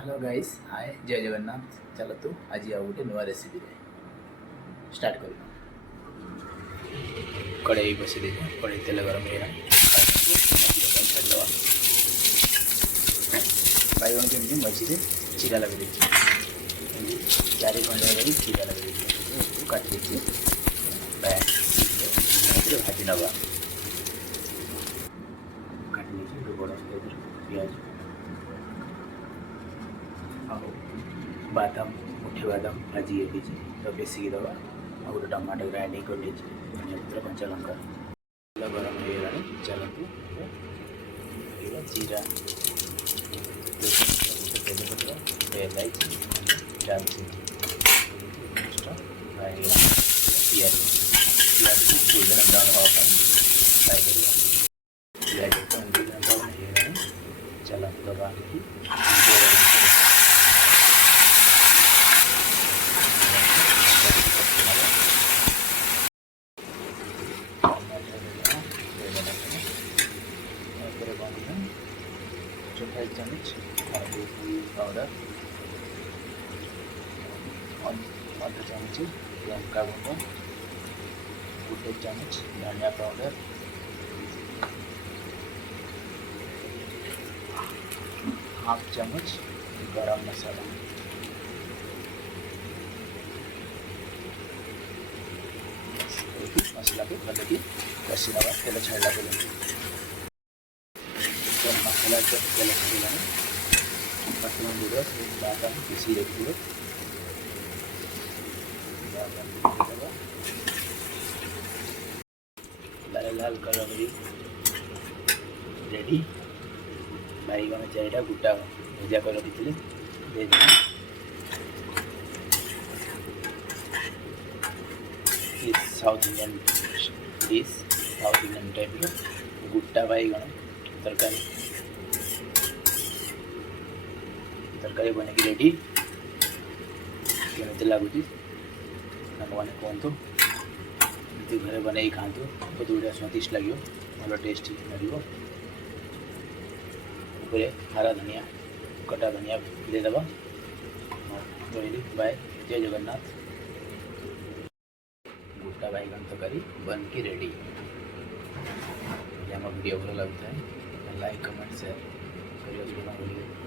Hello guys hi जय जगन्नाथ चलतु आज आ गोटे नुआ रेसिपी स्टार्ट कर कड़ाई बसई दे कड़ाई तेल गरम हो छाड़देवा बैगन केमती मझे चिरा लगे चार खंड चिरा लगे काटी भाजी नवा काटी बड़ा पिज बादाम मुठे बादाम भाजी तो बेसिक दवा आ गए टमाटो ग्राइंडिंग कर धनिया पत्र कंचा लंका गरम हो गला चलतु जीरा तेजपत्र इलायची दालचीनी पिज पिज को गोल्डन ब्राउन हाँपाई फ्राए करवा पिज गोल्डन ब्राउन हो चलतु दवा चौथा चामच हल्दी पाउडर आधा चामच लंका गुंड गोटे चामच धनिया पाउडर हाफ चामच गरम मसाला मसला को भले कसी नवा तेल छाड़ा मसाला तेल छाड़ा मसला दूर बादाम पीसी रखिए लाल लाल कलर रेडी बैगन चारिटा गोटा भजा कर रखी south Indian dish south Indian type गोटा बैगन तरकारी तरकारी बन की रेडी केमी लगुच मैंने कहतु घरे बन खातु बहुत बढ़िया स्वादिष्ट लगे भल टेस्ट लगे हरा धनिया कटा धनिया देदेबा रही बाय जय जगन्नाथ गोटा बैगन तरकारी बन की रेडी आम वीडियो भल लगता है लाइक कमेंट शेयर करिए।